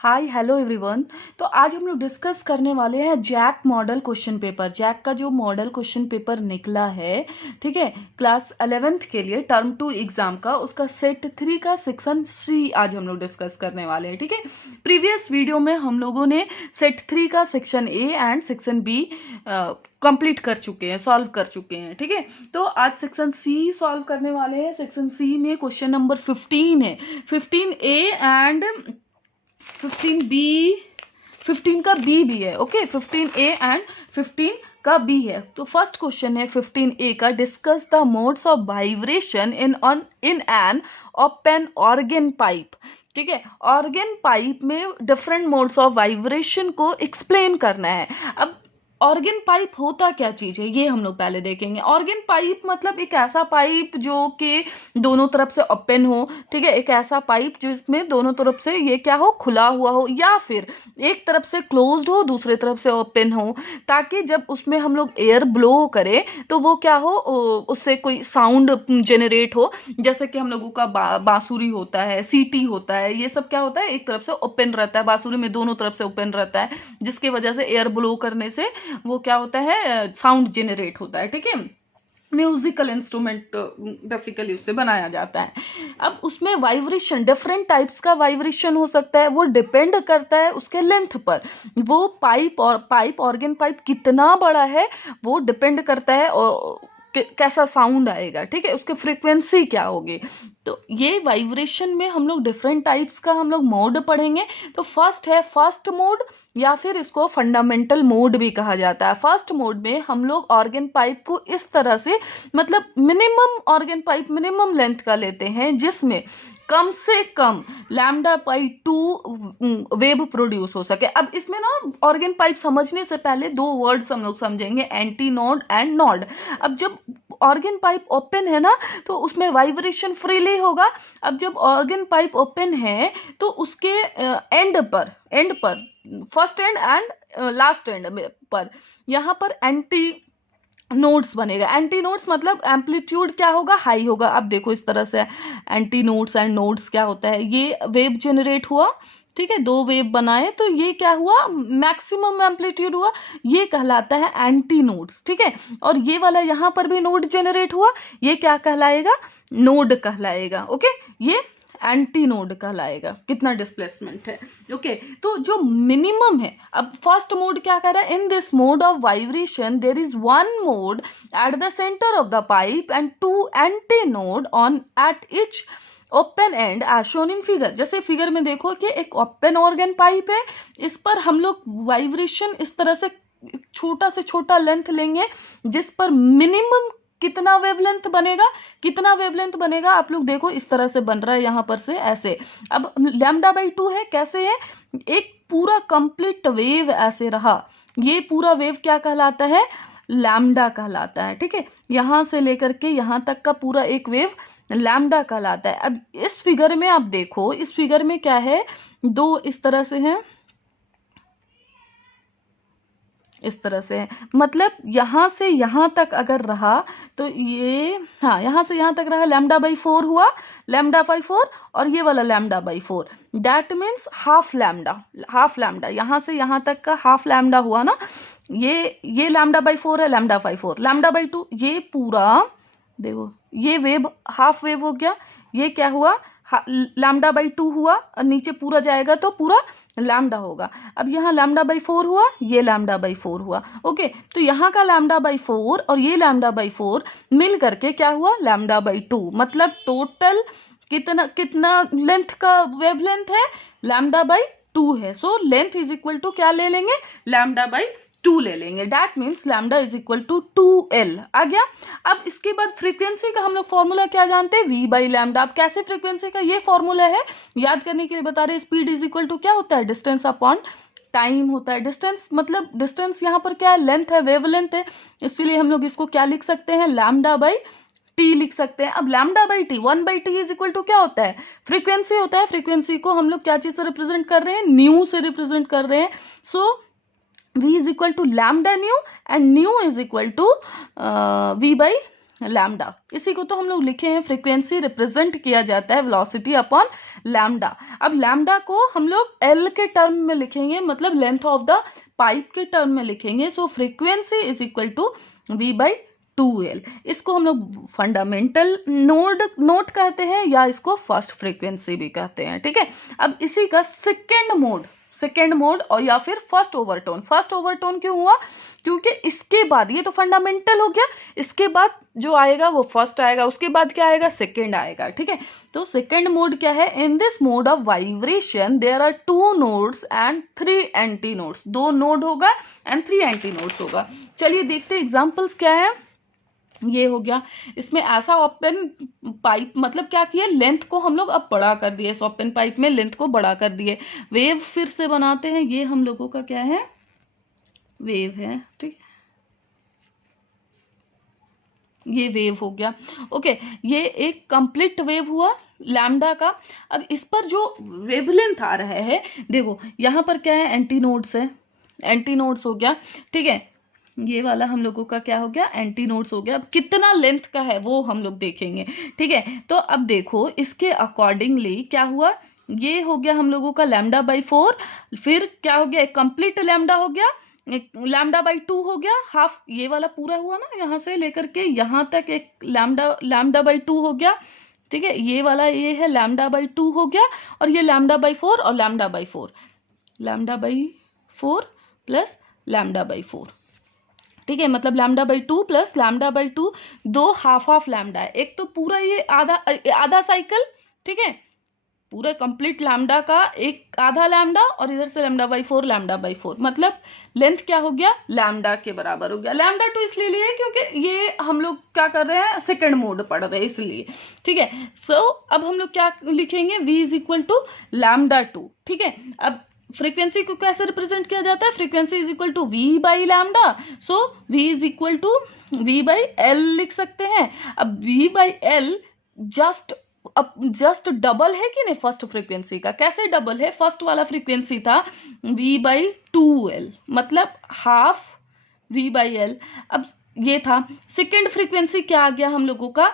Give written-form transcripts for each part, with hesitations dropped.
Hi hello everyone. तो आज हम लोग डिस्कस करने वाले हैं JAC model question paper. JAC का जो मॉडल क्वेश्चन पेपर निकला है, ठीक है, क्लास 11th के लिए टर्म 2 एग्जाम का, उसका सेट 3 का सेक्शन सी आज हम लोग डिस्कस करने वाले हैं। ठीक है, प्रीवियस वीडियो में हम लोगों ने सेट 3 का section A and section B complete कर चुके हैं, सॉल्व कर चुके हैं। ठीक है, तो आज सेक्शन सी सॉल्व करने वाले हैं। सेक्शन सी में क्वेश्चन नंबर 15 है, 15A एंड 15B, 15 का बी भी है। ओके, 15A एंड 15 का बी है। तो फर्स्ट क्वेश्चन है 15A का, discuss the modes of vibration in an open organ pipe. ठीक है, ऑर्गन पाइप में डिफरेंट मोड्स ऑफ वाइब्रेशन को एक्सप्लेन करना है। अब ऑर्गन पाइप होता क्या चीज है ये हम लोग पहले देखेंगे। ऑर्गन पाइप मतलब एक ऐसा पाइप जो कि दोनों तरफ से ओपन हो। ठीक है, एक ऐसा पाइप जिसमें दोनों तरफ से ये क्या हो, खुला हुआ हो, या फिर एक तरफ से क्लोज्ड हो, दूसरे तरफ से ओपन हो, ताकि जब उसमें हम लोग एयर ब्लो करें तो वो क्या हो, उससे कोई साउंड जनरेट हो। जैसे कि हम लोगों का बांसुरी होता है, सीटी होता है, ये सब क्या होता है, एक तरफ से ओपन रहता है, बांसुरी में दोनों तरफ से ओपन रहता है, जिसकी वजह से एयर ब्लो करने से वो क्या होता है, साउंड जेनरेट होता है। ठीक है, म्यूजिकल इंस्ट्रूमेंट बेसिकली उससे बनाया जाता है। अब उसमें वाइब्रेशन, डिफरेंट टाइप्स का वाइब्रेशन हो सकता है, वो डिपेंड करता है उसके लेंथ पर। वो पाइप ऑर्गन पाइप कितना बड़ा है वो डिपेंड करता है, और कैसा साउंड आएगा। ठीक है, उसकी फ्रीक्वेंसी क्या होगी। तो ये वाइब्रेशन में हम लोग डिफरेंट टाइप्स का हम लोग मोड पढ़ेंगे। तो फर्स्ट है फर्स्ट मोड, या फिर इसको फंडामेंटल मोड भी कहा जाता है। फर्स्ट मोड में हम लोग ऑर्गन पाइप को इस तरह से, मतलब minimum organ pipe minimum length का लेते हैं, जिसमें कम से कम λ/2 वेव प्रोड्यूस हो सके। अब इसमें ना ऑर्गन पाइप समझने से पहले दो वर्ड्स हम लोग समझेंगे, एंटी नोड एंड नोड। अब जब ऑर्गन पाइप ओपन है ना, तो उसमें वाइब्रेशन फ्रीली होगा। अब जब ऑर्गन पाइप ओपन है तो उसके एंड पर first and and last and पर यहाँ पर एंटी नोड्स बनेगा। एंटी नोड्स मतलब एम्पलीट्यूड क्या होगा, हाई होगा। अब देखो इस तरह से एंटी नोड्स एंड नोड्स क्या होता है, ये वेव जनरेट हुआ। ठीक है, दो वेव बनाए तो ये क्या हुआ, मैक्सिमम एम्पलीट्यूड हुआ, ये कहलाता है एंटी नोड्स। ठीक है, और ये वाला यहाँ पर भी नोड जनरेट हुआ, ये क्या कहलाएगा, नोड कहलाएगा। ओके, ये एंटी नोड कहलाएगा। कितना डिस्प्लेसमेंट है। ओके, तो जो मिनिमम है, अब फर्स्ट मोड क्या कह रहा है, in this mode of vibration there is one mode at the centre of the pipe and two anti node on at each open end as shown in figure. जैसे figure में देखो कि एक open organ pipe है, इस पर हम लोग वाइब्रेशन इस तरह से छोटा से छोटा लेंथ लेंगे, जिस पर मिनिमम कितना वेवलेंथ बनेगा, कितना वेवलेंथ बनेगा, आप लोग देखो इस तरह से बन रहा है यहाँ पर से ऐसे। अब λ/2 है, कैसे है, एक पूरा कंप्लीट वेव ऐसे रहा, ये पूरा वेव क्या कहलाता है, लैम्डा कहलाता है। ठीक है, यहाँ से लेकर के यहाँ तक का पूरा एक वेव लैम्डा कहलाता है। अब इस फिगर में आप देखो, इस फिगर में क्या है, दो इस तरह से है, इस तरह से है, मतलब यहाँ से यहाँ तक अगर रहा तो ये, हाँ, यहाँ से यहाँ तक रहा, λ/4 हुआ, λ/4, और ये वाला λ/4, दैट मीन्स हाफ लैम्डा, यहाँ से यहाँ तक का हाफ लैम्डा हुआ ना। ये λ/4 है, λ/4, λ/2, ये पूरा देखो, ये वेव हाफ वेव हो गया, ये क्या हुआ, λ/2 हुआ, और नीचे पूरा जाएगा तो पूरा लैम्डा होगा। अब यहाँ λ/4 हुआ, ये λ/4 हुआ। ओके, तो यहाँ का λ/4 और ये λ/4 मिल करके क्या हुआ, λ/2, मतलब टोटल कितना कितना लेंथ का वेवलेंथ है, λ/2 है। So length is equal to क्या ले लेंगे, λ/2 ले लेंगे। That means lambda is equal to 2L आ गया। अब इसके बाद फ्रीक्वेंसी का हम लोग फॉर्मूला क्या जानते हैं, V/λ। अब कैसे फ्रीक्वेंसी का ये फॉर्मूला है, याद करने के लिए बता रहे, स्पीड इज इक्वल टू क्या होता है, डिस्टेंस अपॉन टाइम होता है। डिस्टेंस मतलब डिस्टेंस यहाँ पर क्या है, लेंथ है, वेवलेंथ है, इसीलिए हम लोग इसको क्या लिख सकते हैं, λ/t लिख सकते हैं। अब λ/t 1/t is equal to क्या होता है, फ्रीक्वेंसी होता है। फ्रीक्वेंसी को हम लोग क्या चीज से रिप्रेजेंट कर रहे हैं, न्यू से रिप्रेजेंट कर रहे हैं। सो V is equal to lambda nu and nu is equal to V by lambda, इसी को तो हम लोग लिखे हैं फ्रीक्वेंसी रिप्रेजेंट किया जाता है वेलोसिटी अपॉन लैम्डा। अब लैम्डा को हम लोग एल के टर्म में लिखेंगे, मतलब लेंथ ऑफ द पाइप के टर्म में लिखेंगे। So frequency is equal to V by 2L। इसको हम लोग फंडामेंटल नोट कहते हैं या इसको फर्स्ट फ्रीक्वेंसी भी कहते हैं, ठीक है। अब इसी का सेकेंड मोड और या फिर फर्स्ट ओवरटोन क्यों हुआ, क्योंकि इसके बाद ये तो फंडामेंटल हो गया, इसके बाद जो आएगा वो फर्स्ट आएगा, उसके बाद क्या आएगा, सेकेंड आएगा, ठीक है। तो सेकेंड मोड क्या है, in this mode of vibration there are 2 nodes and 3 anti nodes. 2 node होगा एंड 3 एंटी नोड्स होगा। चलिए देखते हैं एग्जाम्पल्स क्या है। ये हो गया, इसमें ऐसा ओपन पाइप, मतलब क्या किया, लेंथ को हम लोग अब बड़ा कर दिए, इस ओपन पाइप में लेंथ को बड़ा कर दिए। वेव फिर से बनाते हैं, ये हम लोगों का क्या है, वेव है, ठीक, ये वेव हो गया। ओके, ये एक कंप्लीट वेव हुआ लैम्डा का। अब इस पर जो वेवलेंथ आ रहा है, देखो यहाँ पर क्या है, एंटी नोड्स है, एंटी नोड्स हो गया, ठीक है। ये वाला हम लोगों का क्या हो गया, एंटी नोड्स हो गया। अब कितना लेंथ का है वो हम लोग देखेंगे, ठीक है। तो अब देखो इसके अकॉर्डिंगली क्या हुआ, ये हो गया हम लोगों का लैम्डा बाई 4, फिर क्या हो गया, एक कंप्लीट लैम्डा हो गया, लैम्डा बाई 2 हो गया, हाफ ये वाला पूरा हुआ ना, यहाँ से लेकर के यहाँ तक एक लैम्डा बाई 2 हो गया, ठीक है। ये वाला ये है लैम्डा बाई 2 हो गया, और ये लैम्डा बाई 4 और lambda by 4, lambda by 4 plus lambda by 4, ठीक है। मतलब lambda by 2 plus lambda by 2, 2 half lambda है, एक तो पूरा ये आधा साइकिल, ठीक है, पूरा कंप्लीट लैम्डा का एक आधा लैम्डा, और इधर से लैम्डा बाई 4, मतलब लेंथ क्या हो गया, लैम्डा के बराबर हो गया। लैम्डा 2 इसलिए लिए क्योंकि ये हम लोग क्या कर रहे हैं, सेकेंड मोड पढ़ रहे हैं इसलिए, ठीक है। सो अब हम लोग क्या लिखेंगे, v is equal to lambda 2, ठीक है। अब फ्रीक्वेंसी को कैसे रिप्रेजेंट किया जाता है, frequency is equal to v by lambda, so v is equal to v by L लिख सकते हैं। अब v by L just double है कि नहीं फर्स्ट फ्रीक्वेंसी का, कैसे डबल है, फर्स्ट वाला फ्रीक्वेंसी था v बाई 2L, मतलब हाफ v बाई एल। अब ये था सेकेंड फ्रीक्वेंसी, क्या आ गया हम लोगों का,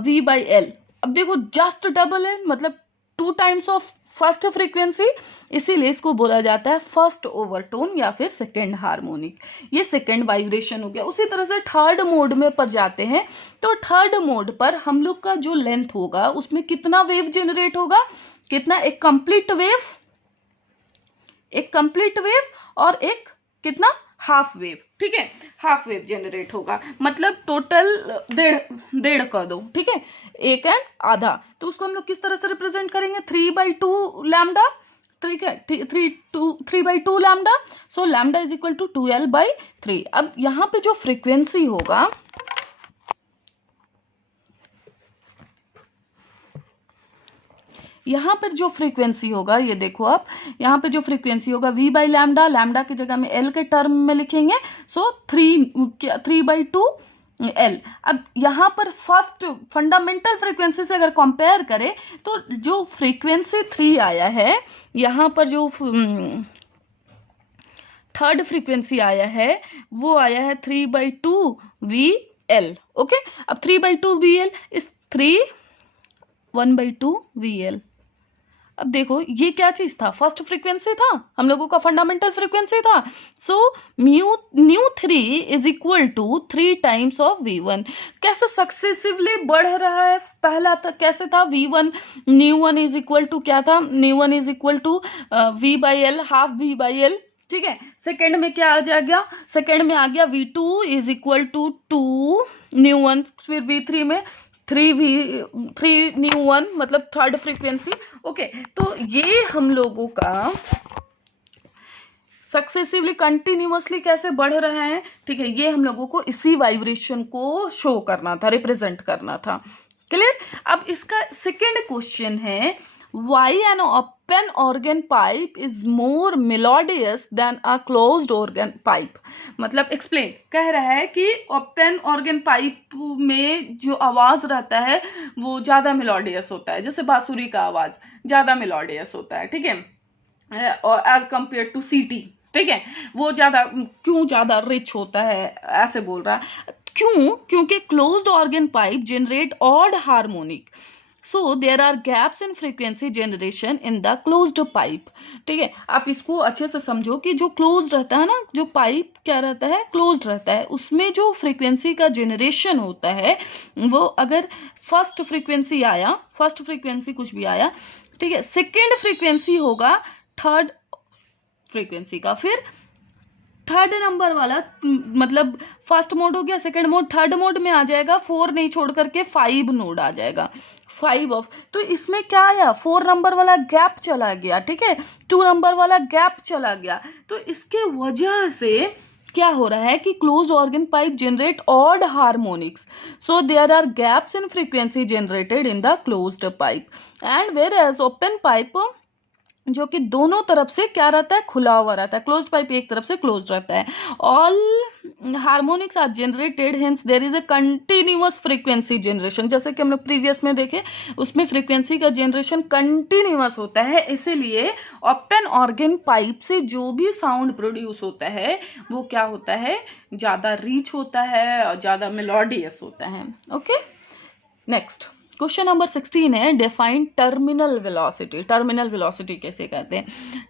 v बाई एल। अब देखो जस्ट डबल है, मतलब 2 टाइम्स ऑफ फर्स्ट फ्रीक्वेंसी, इसीलिए इसको बोला जाता है फर्स्ट ओवरटोन या फिर सेकेंड हार्मोनिक। ये सेकेंड वाइब्रेशन हो गया। उसी तरह से थर्ड मोड में पर जाते हैं, तो थर्ड मोड पर हम लोग का जो लेंथ होगा उसमें कितना वेव जनरेट होगा, कितना, एक कंप्लीट वेव और एक कितना, हाफ वेव, ठीक है, हाफ वेव जनरेट होगा, मतलब टोटल डेढ़ कर दो, ठीक है, एक एंड आधा। तो उसको हम लोग किस तरह से रिप्रेजेंट करेंगे, 3/2 लैम्डा, ठीक है, 3/2 lambda, so lambda is equal to 2L/3। अब यहाँ पे जो फ्रीक्वेंसी होगा, यहाँ पर जो फ्रीक्वेंसी होगा, ये देखो आप, यहाँ पे जो फ्रीक्वेंसी होगा v बाई लैम्डा, लैम्डा की जगह में l के टर्म में लिखेंगे, सो 3/2 L। अब यहाँ पर फर्स्ट फंडामेंटल फ्रीक्वेंसी से अगर कंपेयर करें तो जो फ्रीक्वेंसी 3 आया है, यहाँ पर जो थर्ड फ्रीक्वेंसी आया है वो आया है 3/2 VL, ओके। अब 3/2 VL इस 1/2 VL। अब देखो ये क्या चीज था, फर्स्ट फ्रीक्वेंसी था, हम लोगों का फंडामेंटल फ्रीक्वेंसी था। So nu 3 is equal to 3 times of V1। कैसे सक्सेसिवली बढ़ रहा है, पहला था कैसे था, V1 new 1 is equal to क्या था, nu 1 is equal to V by L, half V by L, ठीक है। सेकेंड में क्या आ जाएगा, सेकेंड में आ गया V2 is equal to 2 new 1, फिर V3 में 3 न्यू 1, मतलब थर्ड फ्रीक्वेंसी, ओके। तो ये हम लोगों का सक्सेसिवली कंटिन्यूअसली कैसे बढ़ रहा है, ठीक है, ये हम लोगों को इसी वाइब्रेशन को शो करना था, रिप्रेजेंट करना था, क्लियर। अब इसका सेकेंड क्वेश्चन है, why an open organ pipe is more melodious than a closed organ pipe। मतलब एक्सप्लेन, कह रहा है कि ओपन ऑर्गन पाइप में जो आवाज रहता है वो ज्यादा मेलोडियस होता है, जैसे बांसुरी का आवाज ज्यादा मेलोडियस होता है, ठीक है, और एज कंपेयर टू सीटी, ठीक है, वो ज्यादा क्यों ज्यादा रिच होता है, ऐसे बोल रहा है। क्यों? क्योंकि closed organ pipe generate odd harmonic, so there are gaps in frequency generation in the closed pipe. ठीक है, आप इसको अच्छे से समझो कि जो क्लोज रहता है ना, जो पाइप क्या रहता है, क्लोज रहता है, उसमें जो फ्रीक्वेंसी का जनरेशन होता है वो अगर फर्स्ट फ्रीक्वेंसी कुछ भी आया, ठीक है, सेकेंड फ्रीक्वेंसी होगा थर्ड फ्रीक्वेंसी का, फिर थर्ड नंबर वाला मतलब फर्स्ट मोड हो गया, सेकंड मोड, थर्ड मोड में आ जाएगा, 4 नहीं छोड़ करके 5 नोड आ जाएगा, 5 ऑफ, तो इसमें क्या आया, 4 नंबर वाला गैप चला गया, ठीक है, 2 नंबर वाला गैप चला गया, तो इसके वजह से क्या हो रहा है कि close organ pipe generate odd harmonics, so there are gaps in frequency generated in the closed pipe, and whereas open pipe जो कि दोनों तरफ से क्या रहता है, खुला हुआ रहता है, क्लोज्ड पाइप एक तरफ से क्लोज रहता है, all harmonics are generated, hence there is a continuous frequency generation, जैसे कि हम लोग प्रीवियस में देखे उसमें फ्रीक्वेंसी का जनरेशन कंटिन्यूअस होता है, इसीलिए ओपन ऑर्गन पाइप से जो भी साउंड प्रोड्यूस होता है वो क्या होता है, ज़्यादा रीच होता है और ज़्यादा मेलोडियस होता है। ओके, नेक्स्ट क्वेश्चन नंबर 16 है, define terminal velocity. Terminal velocity कैसे कहते हैं?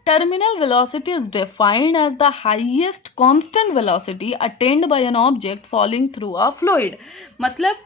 Terminal velocity is defined as the highest constant velocity attained by an object falling through a fluid. मतलब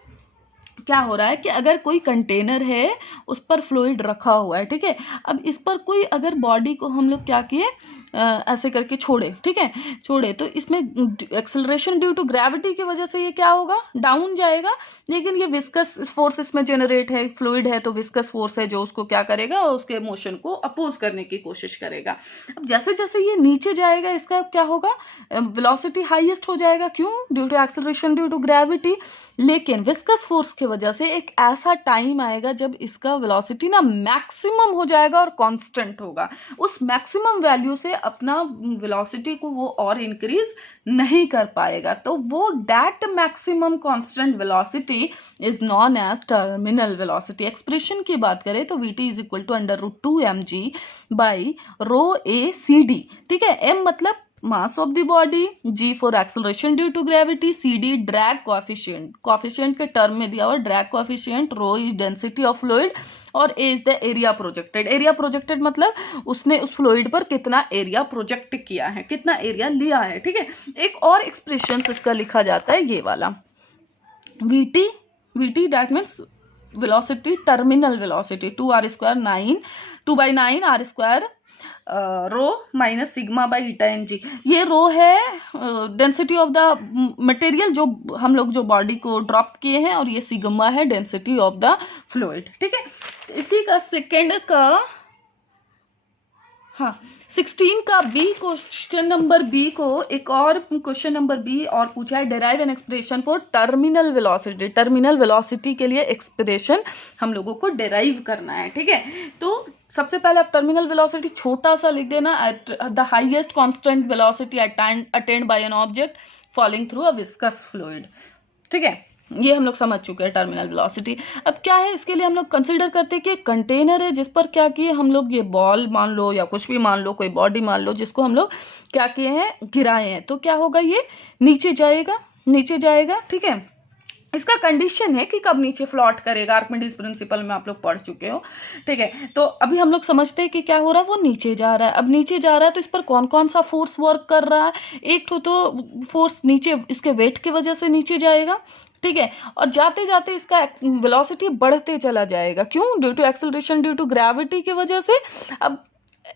क्या हो रहा है कि अगर कोई कंटेनर है उस पर फ्लूइड रखा हुआ है, ठीक है, अब इस पर कोई अगर बॉडी को हम लोग क्या किए, ऐसे करके छोड़े, ठीक है, छोड़े, तो इसमें एक्सेलरेशन ड्यू टू ग्रेविटी की वजह से ये क्या होगा, डाउन जाएगा, लेकिन ये विस्कस फोर्स इसमें जनरेट है, फ्लूइड है, तो विस्कस फोर्स है जो उसको क्या करेगा, उसके मोशन को अपोज करने की कोशिश करेगा। अब जैसे जैसे ये नीचे जाएगा इसका क्या होगा, वेलोसिटी हाईएस्ट हो जाएगा, क्यों, due to acceleration due to gravity, लेकिन विस्कस फोर्स की वजह से एक ऐसा टाइम आएगा जब इसका वेलोसिटी ना मैक्सिमम हो जाएगा और कांस्टेंट होगा, उस मैक्सिमम वैल्यू से अपना वेलोसिटी को वो और इंक्रीज नहीं कर पाएगा, तो वो that maximum constant velocity is known as terminal velocity. Expression की बात करें तो vt is equal to √2 mg by ρ/a/cd, ठीक है, m मतलब mass of the body, g for acceleration due to gravity, cd drag coefficient के term में दिया हुआ drag coefficient, ρ is density of fluid और a is the area projected. Area projected मतलब उसने उस फ्लूइड पर कितना एरिया प्रोजेक्ट किया है, कितना एरिया लिया है, ठीक है। एक और एक्सप्रेशन इसका लिखा जाता है ये वाला, vt that means velocity, terminal velocity 2r² 9 rho minus sigma by eta n g, ये रो है डेंसिटी ऑफ द मटेरियल जो हम लोग जो बॉडी को ड्रॉप किए हैं, और ये सिग्मा है डेंसिटी ऑफ द फ्लूइड, ठीक है। इसी का सेकेंड का 16 का बी, क्वेश्चन नंबर बी को एक और क्वेश्चन नंबर बी और पूछा है, derive an expression for terminal velocity. Terminal velocity के लिए एक्सप्रेशन हम लोगों को डिराइव करना है, ठीक है। तो सबसे पहले आप टर्मिनल वेलोसिटी छोटा सा लिख देना, at the highest constant velocity attained by an object falling through a viscous fluid, ठीक है, ये हम लोग समझ चुके हैं टर्मिनल वेलोसिटी। अब क्या है, इसके लिए हम लोग कंसीडर करते हैं कि एक कंटेनर है जिस पर क्या किए हम लोग, ये बॉल मान लो या कुछ भी मान लो, कोई बॉडी मान लो, जिसको हम लोग क्या किए हैं, गिराए हैं, तो क्या होगा, ये नीचे जाएगा, ठीक है। इसका कंडीशन है कि कब नीचे फ्लोट करेगा, आर्किमिडीज प्रिंसिपल में आप लोग पढ़ चुके हो, ठीक है। तो अभी हम लोग समझते हैं कि क्या हो रहा है, वो नीचे जा रहा है। अब नीचे जा रहा है तो इस पर कौन कौन सा फोर्स वर्क कर रहा है, एक तो फोर्स नीचे इसके वेट की वजह से नीचे जाएगा, ठीक है, और जाते जाते इसका वेलोसिटी बढ़ते चला जाएगा, क्यों, due to acceleration due to gravity की वजह से। अब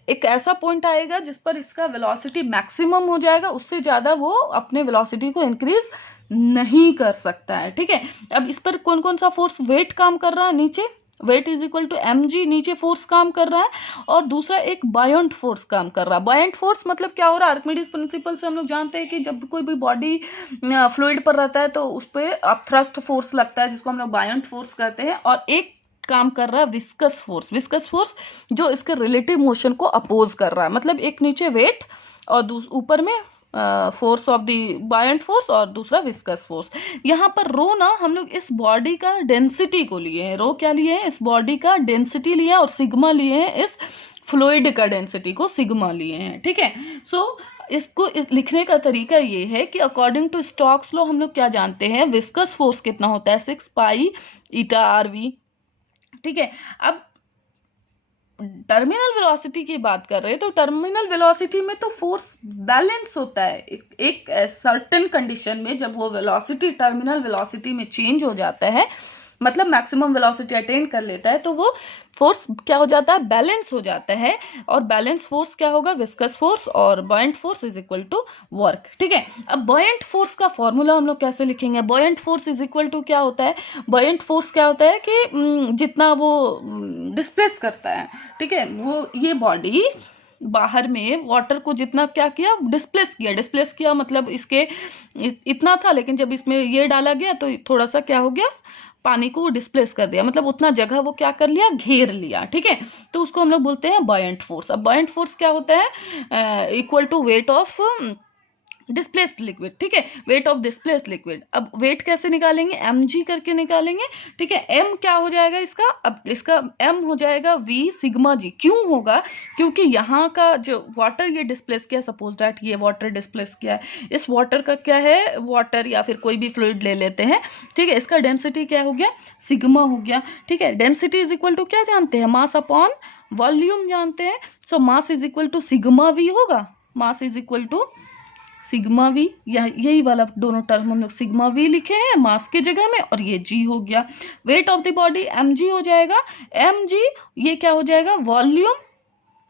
एक ऐसा पॉइंट आएगा जिस पर इसका वेलोसिटी मैक्सिमम हो जाएगा, उससे ज़्यादा वो अपने वेलोसिटी को इंक्रीज नहीं कर सकता है, ठीक है। अब इस पर कौन कौन सा फोर्स, वेट काम कर रहा है नीचे, weight is equal to mg, नीचे फोर्स काम कर रहा है, और दूसरा एक बायंट फोर्स काम कर रहा है। बायंट फोर्स मतलब क्या हो रहा है, आर्किमिडीज प्रिंसिपल से हम लोग जानते हैं कि जब कोई भी बॉडी फ्लूइड पर रहता है तो उस पर थ्रस्ट फोर्स लगता है, जिसको हम लोग बायंट फोर्स कहते हैं, और एक काम कर रहा है विस्कस फोर्स जो इसके रिलेटिव मोशन को अपोज कर रहा है, मतलब एक नीचे वेट और ऊपर में force of the buoyant force और दूसरा विस्कस फोर्स। यहाँ पर रो ना हम लोग इस बॉडी का डेंसिटी को लिए हैं, रो क्या लिए हैं, इस बॉडी का डेंसिटी लिए हैं, और सिग्मा लिए हैं इस फ्लूइड का डेंसिटी को सिग्मा लिए हैं, ठीक है। सो इसको लिखने का तरीका ये है कि अकॉर्डिंग टू स्टोक्स लॉ हम लोग क्या जानते हैं, विस्कस फोर्स कितना होता है, 6 पाई ईटा आर वी। ठीक है, अब टर्मिनल वेलोसिटी की बात कर रहे हैं, तो टर्मिनल वेलोसिटी में तो फोर्स बैलेंस होता है। एक सर्टेन कंडीशन में जब वो वेलोसिटी टर्मिनल वेलोसिटी में चेंज हो जाता है, मतलब मैक्सिमम वेलोसिटी अटेन कर लेता है, तो वो फोर्स क्या हो जाता है, बैलेंस हो जाता है। और बैलेंस फोर्स क्या होगा, विस्कस फोर्स, और buoyant force is equal to work. ठीक है, अब बॉयंट फोर्स का फॉर्मूला हम लोग कैसे लिखेंगे, buoyant force is equal to क्या होता है, बॉयंट फोर्स क्या होता है कि जितना वो डिस्प्लेस करता है, ठीक है, वो ये बॉडी बाहर में वाटर को जितना क्या किया, डिस्प्लेस किया, मतलब इसके इतना था, लेकिन जब इसमें ये डाला गया तो थोड़ा सा क्या हो गया, पानी को डिस्प्लेस कर दिया, मतलब उतना जगह वो क्या कर लिया, घेर लिया। ठीक है, तो उसको हम लोग बोलते हैं बॉयंट फोर्स। अब बॉयंट फोर्स क्या होता है, equal to weight of displaced liquid. ठीक है, वेट ऑफ डिस्प्लेस्ड लिक्विड। अब वेट कैसे निकालेंगे, mg करके निकालेंगे। ठीक है, m क्या हो जाएगा इसका, अब इसका m हो जाएगा v सिग्मा g। क्यों होगा, क्योंकि यहाँ का जो वाटर ये डिस्प्लेस किया, सपोज दैट ये वाटर डिस्प्लेस किया है, इस वाटर का क्या है, वाटर या फिर कोई भी फ्लूइड ले लेते हैं। ठीक है, इसका डेंसिटी क्या हो गया, सिग्मा हो गया। ठीक है, डेंसिटी इज इक्वल टू क्या जानते हैं, मास अपॉन वॉल्यूम जानते हैं। So mass is equal to sigma v होगा, mass is equal to sigma V, यही वाला दोनों टर्म हम लोग सिग्मा वी लिखे हैं मास के जगह में, और ये जी हो गया। Weight of the body mg हो जाएगा, mg ये क्या हो जाएगा, वॉल्यूम,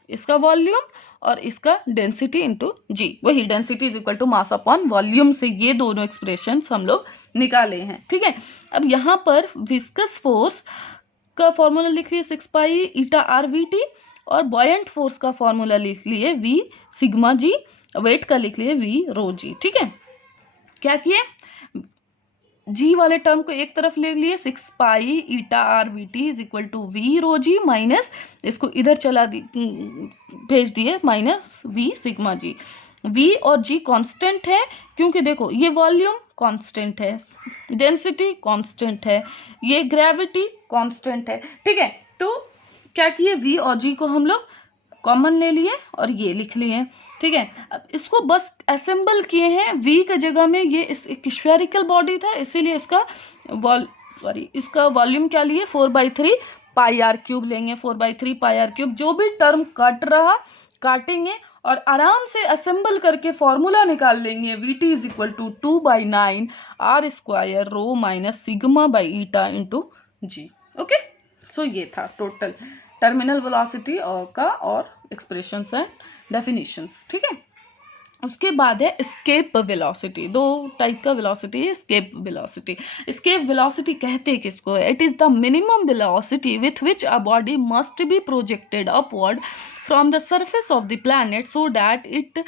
इसका वॉल्यूम और इसका डेंसिटी इंटू जी, वही density is equal to mass upon volume से ये दोनों एक्सप्रेशन हम लोग निकाले हैं। ठीक है, अब यहाँ पर विस्कस फोर्स का फॉर्मूला लिख लिए 6 pi eta R V T, और बॉयंट फोर्स का फॉर्मूला लिख लिए वी सिग्मा जी, वेट का लिख लिए वी रो जी। ठीक है, क्या किए, जी वाले टर्म को एक तरफ ले लिए, 6 pi eta R V T is equal to V rho G, minus इसको इधर भेज दिए, minus V sigma G. V और जी कांस्टेंट है, क्योंकि देखो ये वॉल्यूम कांस्टेंट है, डेंसिटी कांस्टेंट है, ये ग्रेविटी कांस्टेंट है। ठीक है, तो क्या किए, वी और जी को हम लोग कॉमन ले लिए और ये लिख लिए। ठीक है, अब इसको बस असेंबल किए हैं, v का जगह में ये एक स्फेरिकल बॉडी था, इसीलिए इसका वॉल्यूम क्या लिए, 4/3 पाई आर क्यूब लेंगे, 4/3 पाई आर क्यूब। जो भी टर्म कट रहा काटेंगे और आराम से असेंबल करके फॉर्मूला निकाल लेंगे, vt is equal to 2/9 R square rho minus sigma by eta into G. Okay, so ये था टोटल टर्मिनल वेलोसिटी का और एक्सप्रेशंस एंड डेफिनेशंस। ठीक है, उसके बाद है स्केप वेलोसिटी। दो टाइप का वेलोसिटी है, स्केप वेलोसिटी। स्केप वेलोसिटी कहते हैं किसको, it is the minimum velocity with which a body must be projected upward from the surface of the planet so that it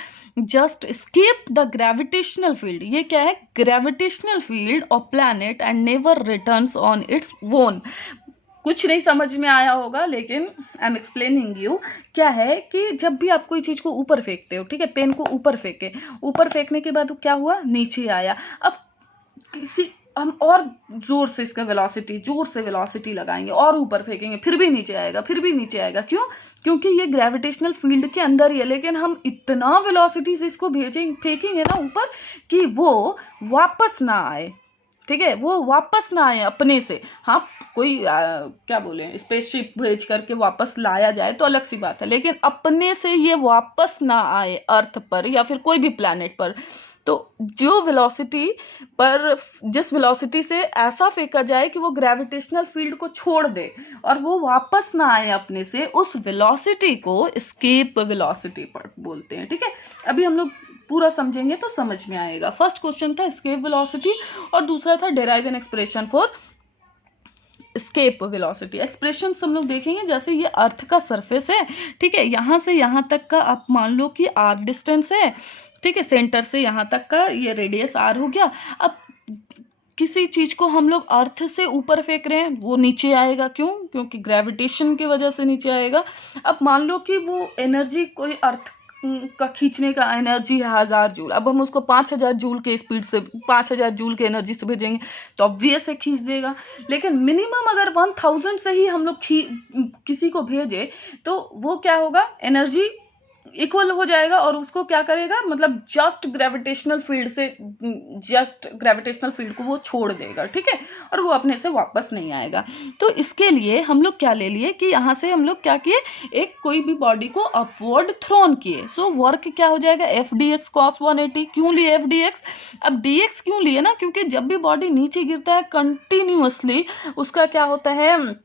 just escape the gravitational field। ये क्या है, gravitational field of planet and never returns on its own। कुछ नहीं समझ में आया होगा, लेकिन आई एम एक्सप्लेनिंग यू। क्या है कि जब भी आप कोई चीज़ को ऊपर फेंकते हो, ठीक है, पेन को ऊपर फेंकने के बाद क्या हुआ, नीचे आया। अब हम और जोर से इसका जोर से वेलोसिटी लगाएंगे और ऊपर फेंकेंगे, फिर भी नीचे आएगा। क्यों, क्योंकि ये ग्रेविटेशनल फील्ड के अंदर ही है, लेकिन हम इतना वेलोसिटी से इसको फेंकेंगे ना ऊपर कि वो वापस ना आए। ठीक है, वो वापस ना आए अपने से। हाँ, कोई क्या बोले, स्पेसशिप भेज करके वापस लाया जाए तो अलग सी बात है, लेकिन अपने से ये वापस ना आए अर्थ पर या फिर कोई भी प्लैनेट पर। तो जो वेलोसिटी पर, जिस वेलोसिटी से ऐसा फेंका जाए कि वो ग्रेविटेशनल फील्ड को छोड़ दे और वो वापस ना आए अपने से, उस वेलोसिटी को एस्केप वेलोसिटी पर बोलते हैं। ठीक है, अभी हम लोग पूरा समझेंगे तो समझ में आएगा। फर्स्ट क्वेश्चन था एस्केप वेलोसिटी और दूसरा था derive an expression for escape velocity. Expression हम लोग देखेंगे, जैसे ये अर्थ का सरफेस है, ठीक है, यहाँ से यहाँ तक का आप मान लो कि आर डिस्टेंस है। ठीक है, सेंटर से यहाँ तक का ये रेडियस आर हो गया। अब किसी चीज को हम लोग अर्थ से ऊपर फेंक रहे हैं, वो नीचे आएगा। क्यों, क्योंकि ग्रेविटेशन की वजह से नीचे आएगा। अब मान लो कि वो एनर्जी कोई अर्थ का खींचने का एनर्जी है 1000 जूल, अब हम उसको 5000 जूल के स्पीड से, 5000 जूल के एनर्जी से भेजेंगे तो ऑब्वियस से खींच देगा। लेकिन मिनिमम अगर 1000 से ही हम लोग किसी को भेजे तो वो क्या होगा, एनर्जी इक्वल हो जाएगा और उसको क्या करेगा, मतलब जस्ट ग्रेविटेशनल फील्ड को वो छोड़ देगा, ठीक है, और वो अपने से वापस नहीं आएगा। तो इसके लिए हम लोग क्या ले लिए कि यहाँ से हम लोग क्या किए, एक कोई भी बॉडी को अपवर्ड थ्रोन किए। सो वर्क क्या हो जाएगा, एफ डी एक्स कॉस 180। क्यों लिए एफ डी एक्स, अब डी एक्स क्यों लिए ना, क्योंकि जब भी बॉडी नीचे गिरता है कंटिन्यूअसली उसका क्या होता है,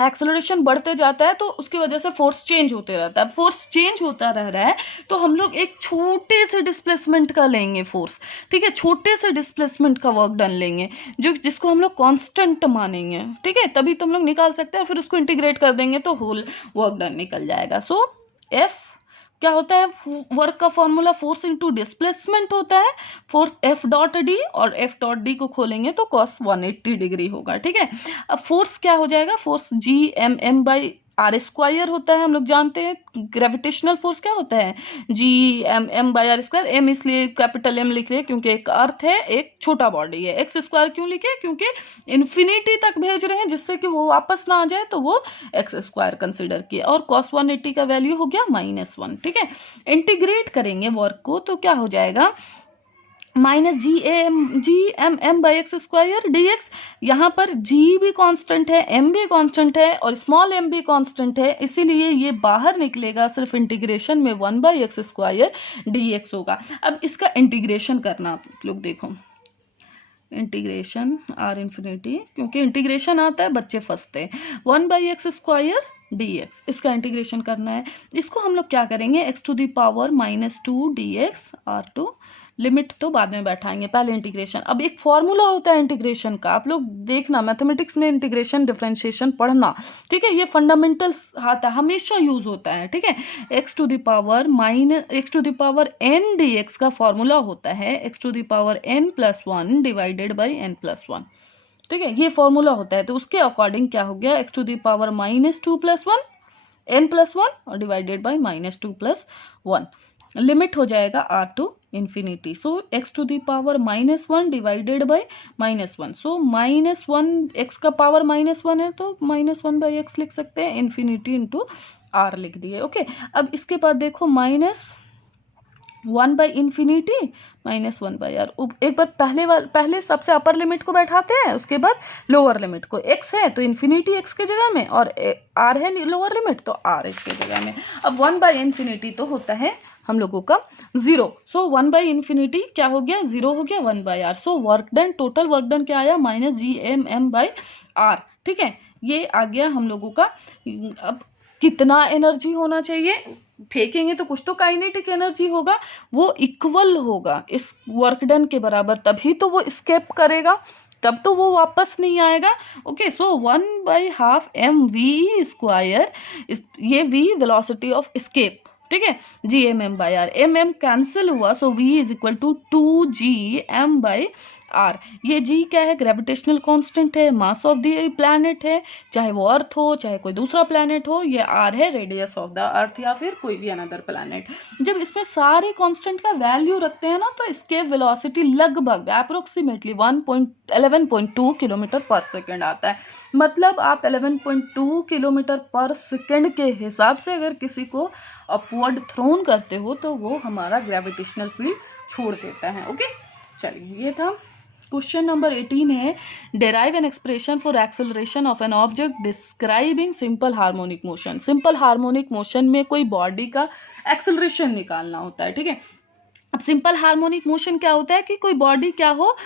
एक्सेलरेशन बढ़ते जाता है, तो उसकी वजह से फोर्स चेंज होते रहता है। फोर्स चेंज होता रह रहा है तो हम लोग एक छोटे से डिस्प्लेसमेंट का लेंगे फोर्स, ठीक है, छोटे से डिस्प्लेसमेंट का वर्क डन लेंगे जिसको हम लोग कांस्टेंट मानेंगे, ठीक है, तभी तो हम लोग निकाल सकते हैं। फिर उसको इंटीग्रेट कर देंगे तो होल वर्क डन निकल जाएगा। सो एफ क्या होता है, वर्क का फॉर्मूला फोर्स इनटू डिस्प्लेसमेंट होता है, फोर्स एफ डॉट डी, और एफ डॉट डी को खोलेंगे तो cos 180 डिग्री होगा, ठीक है। अब फोर्स क्या हो जाएगा, force G M M by r square होता है, हम लोग जानते हैं। ग्रेविटेशनल फोर्स क्या होता है, G M M by r square. M इसलिए कैपिटल एम लिख रहे हैं क्योंकि एक अर्थ है, एक छोटा बॉडी है। एक्स स्क्वायर क्यों लिखे, क्योंकि इन्फिनिटी तक भेज रहे हैं जिससे कि वो वापस ना आ जाए, तो वो एक्स स्क्वायर कंसिडर किया। और cos 180 का वैल्यू हो गया -1, ठीक है। इंटीग्रेट करेंगे वर्क को तो क्या हो जाएगा, minus G M M by x square d x. यहाँ पर जी भी कांस्टेंट है, एम भी कांस्टेंट है और स्मॉल एम भी कांस्टेंट है, इसीलिए ये बाहर निकलेगा, सिर्फ इंटीग्रेशन में 1 by x square d x होगा। अब इसका इंटीग्रेशन करना आप लोग देखो, इंटीग्रेशन आर इन्फिनिटी, क्योंकि इंटीग्रेशन आता है बच्चे फंसते हैं। 1 by x square d x, इसका इंटीग्रेशन करना है। इसको हम लोग क्या करेंगे, x to the power -2 d x r to, limit तो बाद में बैठाएंगे, पहले इंटीग्रेशन। अब एक फॉर्मूला होता है इंटीग्रेशन का, आप लोग देखना मैथमेटिक्स में इंटीग्रेशन डिफरेंशिएशन पढ़ना, ठीक है, ये फंडामेंटल्स आता है, हमेशा यूज होता है, ठीक है। X to the power n d x का फॉर्मूला होता है x to the power n+1 divided by n+1, ठीक है, ये फॉर्मूला होता है। तो उसके अकॉर्डिंग क्या हो गया, x to the power -2+1 n+1 और डिवाइडेड बाई -2+1, लिमिट हो जाएगा r to infinity. So x to the power -1 divided by -1, so -1 x का पावर -1 है तो -1 बाई एक्स लिख सकते हैं, इन्फिनिटी इंटू आर लिख दिए, ओके। अब इसके बाद देखो -1 बाई इन्फिनिटी -1 बाई आर। एक बार पहले सबसे अपर लिमिट को बैठाते हैं, उसके बाद लोअर लिमिट को। एक्स है तो इन्फिनिटी एक्स के जगह में, और आर है लोअर लिमिट तो आर एक्स के जगह में। अब 1 बाई इन्फिनिटी तो होता है हम लोगों का 0, सो 1 बाई इन्फिनिटी क्या हो गया, 0 हो गया, 1 by r. So work done, total work done क्या आया, -GMM बाई आर, ठीक है, ये आ गया हम लोगों का। अब कितना एनर्जी होना चाहिए, फेंकेंगे तो कुछ तो काइनेटिक एनर्जी होगा, वो इक्वल होगा इस वर्क डन के बराबर, तभी तो वो स्केप करेगा, तब तो वो वापस नहीं आएगा, ओके। सो 1/2 mv², ये v वेलोसिटी ऑफ स्केप, ठीक है, GMM by r, MM cancel हुआ, so v is equal to 2GM by r. ये g क्या है, ग्रेविटेशनल कांस्टेंट है, मास ऑफ द प्लैनेट है, चाहे वो अर्थ हो चाहे कोई दूसरा प्लैनेट हो, ये r है रेडियस ऑफ द अर्थ या फिर कोई भी अनदर प्लैनेट। जब इसमें सारे कांस्टेंट का वैल्यू रखते हैं ना, तो इसके वेलोसिटी लगभग अप्रोक्सीमेटली 11.2 किलोमीटर पर सेकेंड आता है। मतलब आप 11.2 किलोमीटर पर सेकेंड के हिसाब से अगर किसी को अपवर्ड थ्रोन करते हो तो वो हमारा ग्रेविटेशनल फील्ड छोड़ देता है, ओके। चलिए, ये था क्वेश्चन नंबर 18 है, derive an expression for acceleration of an object describing simple harmonic motion. Simple harmonic motion में कोई बॉडी का एक्सेलरेशन निकालना होता है, ठीक है। अब सिंपल हार्मोनिक मोशन क्या होता है कि कोई बॉडी क्या हो,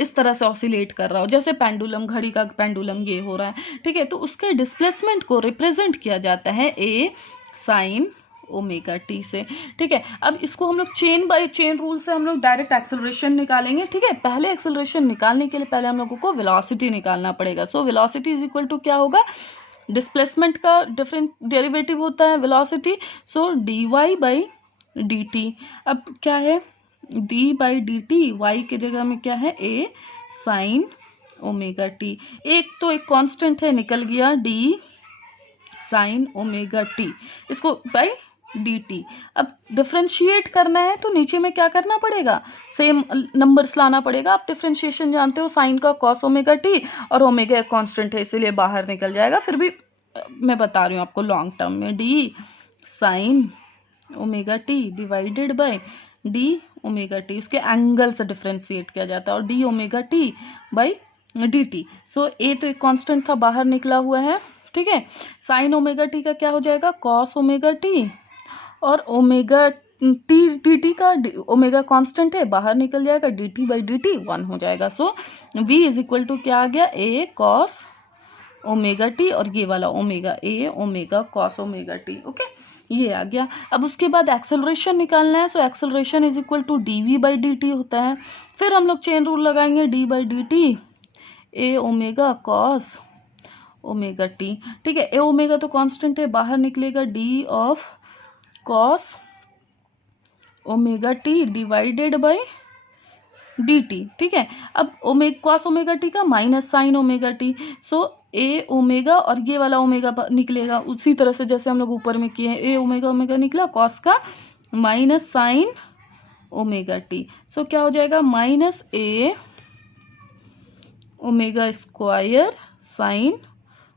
इस तरह से ऑसिलेट कर रहा हो, जैसे पेंडुलम, घड़ी का पेंडुलम ये हो रहा है, ठीक है। तो उसके डिस्प्लेसमेंट को रिप्रेजेंट किया जाता है A sin ओमेगा टी से, ठीक है। अब इसको हम लोग चेन बाय चेन रूल से हम लोग डायरेक्ट एक्सेलरेशन निकालेंगे, ठीक है। पहले एक्सेलरेशन निकालने के लिए पहले हम लोगों को वेलोसिटी निकालना पड़ेगा। So velocity is equal to क्या होगा, डिस्प्लेसमेंट का डिफरेंट डेरिवेटिव होता है velocity, so dy by dt। अब क्या है, d बाई dt, y के जगह में क्या है, A sin ओमेगा टी। एक तो एक कांस्टेंट है, निकल गया d sin ओमेगा टी, इसको बाई dt। अब डिफ्रेंशिएट करना है तो नीचे में क्या करना पड़ेगा, सेम नंबर्स लाना पड़ेगा। आप डिफ्रेंशिएशन जानते हो, साइन का cos ओमेगा टी, और ओमेगा कांस्टेंट है इसीलिए बाहर निकल जाएगा। फिर भी मैं बता रही हूँ आपको लॉन्ग टर्म में, d sin omega T divided by D omega T, उसके एंगल से डिफ्रेंशिएट किया जाता है, और D omega T by D T. So A तो एक कांस्टेंट था, बाहर निकला हुआ है, ठीक है। साइन ओमेगा टी का क्या हो जाएगा, कॉस ओमेगा टी, और ओमेगा टी डी टी का ओमेगा कांस्टेंट है, बाहर निकल जाएगा, d t by D t 1 हो जाएगा। So v is equal to क्या आ गया, ए कॉस ओमेगा टी, और ये वाला omega A omega cos omega t, okay, ये आ गया। अब उसके बाद एक्सेलरेशन निकालना है, so acceleration is equal to d v by D t होता है। फिर हम लोग चेन रूल लगाएंगे, d by D t A omega cos omega T, ठीक है। ए ओमेगा तो कांस्टेंट है, बाहर निकलेगा d of cos omega T divided by d t, ठीक है। अब कॉस ओमेगा टी का minus sine omega T, so ए ओमेगा और ये वाला ओमेगा निकलेगा उसी तरह से जैसे हम लोग ऊपर में किए हैं, ए ओमेगा ओमेगा निकला, कॉस का minus sine omega T, so क्या हो जाएगा, minus A omega square sine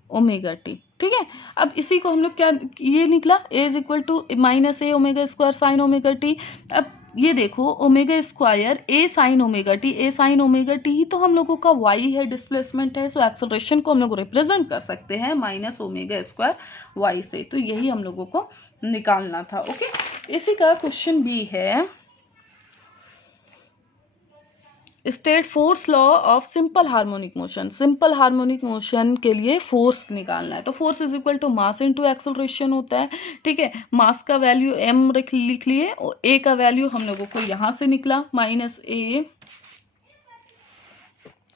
omega T, ठीक है। अब इसी को हम लोग क्या, ये निकला A is equal to minus A omega square sine omega T. अब ये देखो omega square A sine omega T, A sine omega T ही तो हम लोगों का वाई है, डिस्प्लेसमेंट है, सो एक्सेलरेशन को हम लोग रिप्रेजेंट कर सकते हैं माइनस ओमेगा स्क्वायर वाई से, तो यही हम लोगों को निकालना था, ओके। इसी का क्वेश्चन बी है, state force law of simple harmonic motion. Simple harmonic motion के लिए फोर्स निकालना है, तो force is equal to mass into acceleration होता है, ठीक है। मास का वैल्यू m लिख लिए, और a का वैल्यू हम लोगों को यहाँ से निकला माइनस ए,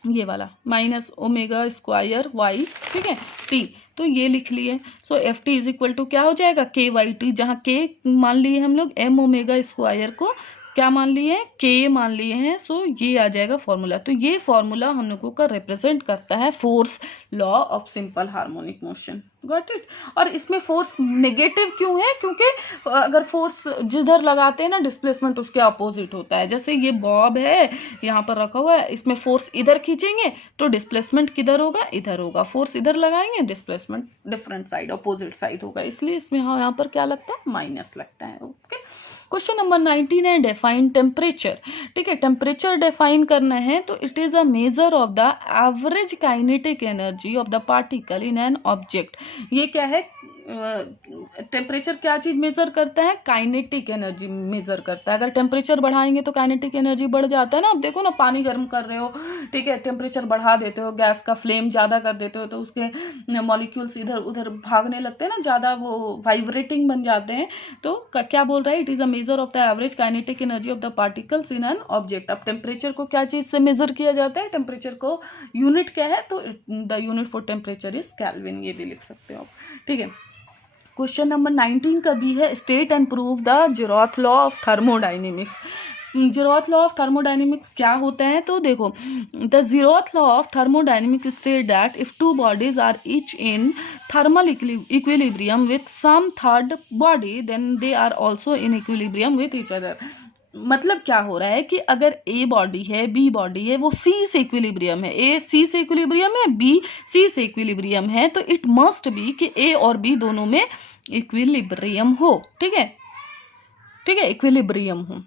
ये वाला माइनस ओमेगा स्क्वायर y, ठीक है, t, तो ये लिख लिए। So F T is equal to क्या हो जाएगा, के वाई टी, जहाँ के मान लिए हम लोग, m ओमेगा स्क्वायर को क्या मान लिए हैं, के मान लिए हैं, सो ये आ जाएगा फॉर्मूला। तो ये फॉर्मूला हम लोगों का रिप्रेजेंट करता है force law of simple harmonic motion, got it. और इसमें फोर्स नेगेटिव क्यों है, क्योंकि अगर फोर्स जिधर लगाते हैं ना डिस्प्लेसमेंट उसके अपोजिट होता है। जैसे ये बॉब है यहाँ पर रखा हुआ है, इसमें फोर्स इधर खींचेंगे तो डिस्प्लेसमेंट किधर होगा, इधर होगा, फोर्स इधर लगाएंगे displacement different side opposite side होगा, इसलिए इसमें हाँ यहाँ पर क्या लगता है, माइनस लगता है, ओके। क्वेश्चन नंबर 19 है, डिफाइन टेम्परेचर, ठीक है। टेम्परेचर डिफाइन करना है, तो it is a measure of the average kinetic energy of the particle in an object. ये क्या है, टेम्परेचर क्या चीज मेजर करता है, काइनेटिक एनर्जी मेजर करता है। अगर टेम्परेचर बढ़ाएंगे तो काइनेटिक एनर्जी बढ़ जाता है ना। अब देखो ना, पानी गर्म कर रहे हो, ठीक है, टेम्परेचर बढ़ा देते हो, गैस का फ्लेम ज़्यादा कर देते हो, तो उसके मॉलिक्यूल्स इधर उधर भागने लगते हैं ना, ज़्यादा वो वाइब्रेटिंग बन जाते हैं। तो क्या बोल रहा है, it is a measure of the average kinetic energy of the particles in an object. अब टेम्परेचर को क्या चीज़ से मेजर किया जाता है, टेम्परेचर को यूनिट क्या है, तो the unit for temperature is kelvin, ये भी लिख सकते हो आप, ठीक है। क्वेश्चन नंबर 19 का भी है, state and prove the zeroth law of thermodynamics. Zeroth law of thermodynamics क्या होता है, तो देखो, the zeroth law of thermodynamics state that if two bodies are each in thermal equilibrium with some third body then they are also in equilibrium with each other. मतलब क्या हो रहा है कि अगर ए बॉडी है, बी बॉडी है, वो सी से इक्विलिब्रियम है, ए सी से इक्विलिब्रियम है, बी सी से इक्विलिब्रियम है, तो इट मस्ट बी कि ए और बी दोनों में इक्विलिब्रियम हो, ठीक है, ठीक है, इक्विलिब्रियम हो,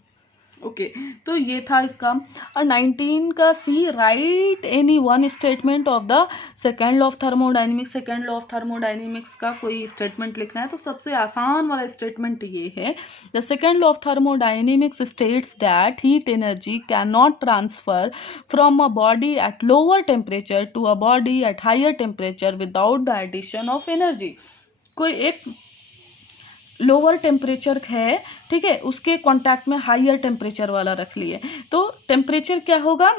ओके। तो ये था इसका। और 19 का C, right any one statement of the second law of thermodynamics. Second law of thermodynamics का कोई स्टेटमेंट लिखना है, तो सबसे आसान वाला स्टेटमेंट ये है, the second law of thermodynamics states that heat energy can not transfer from a body at lower temperature to a body at higher temperature without the addition of energy. कोई एक लोअर टेम्परेचर है, ठीक है, उसके contact में higher temperature वाला रख लिए, तो टेम्परेचर क्या होगा,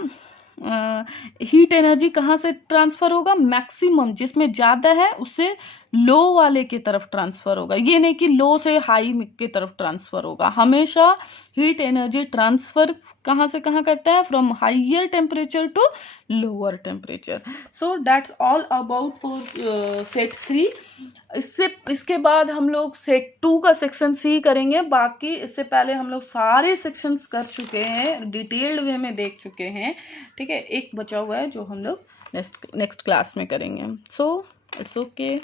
हीट एनर्जी कहाँ से ट्रांसफर होगा, मैक्सिमम जिसमें ज़्यादा है उससे लो वाले की तरफ ट्रांसफर होगा। ये नहीं कि लो से हाई की तरफ ट्रांसफर होगा, हमेशा हीट एनर्जी ट्रांसफर कहाँ से कहाँ करता है, from higher temperature to lower temperature. So that's all about for set 3। इसके बाद हम लोग सेट 2 का सेक्शन सी करेंगे। बाकी इससे पहले हम लोग सारे सेक्शंस कर चुके हैं, डिटेल्ड वे में देख चुके हैं, ठीक है। एक बचा हुआ है जो हम लोग नेक्स्ट क्लास में करेंगे। So it's okay.